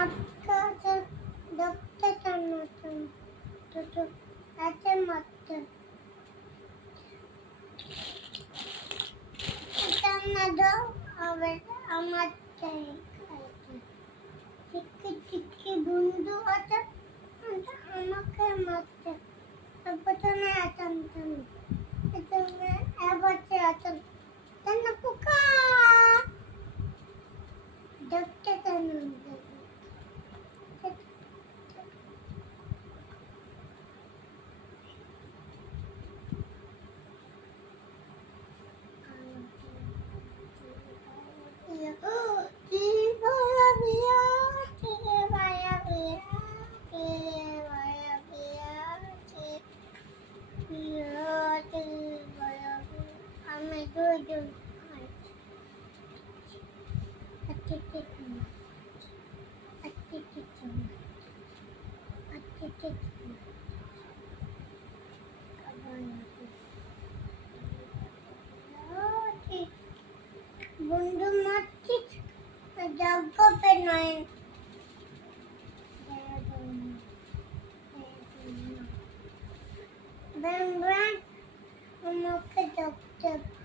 Matka dokter tanıdım. Tutup adım attım. Tanıdı amattı. Çıkı bundu adı. আমাকে মারতে প্রথমে আতাম প্রথমে এবারে আতাম কেন পোকা দেখতে কেন বন্ধু মারছিস যজ্ঞ নয় আমাকে দেখতে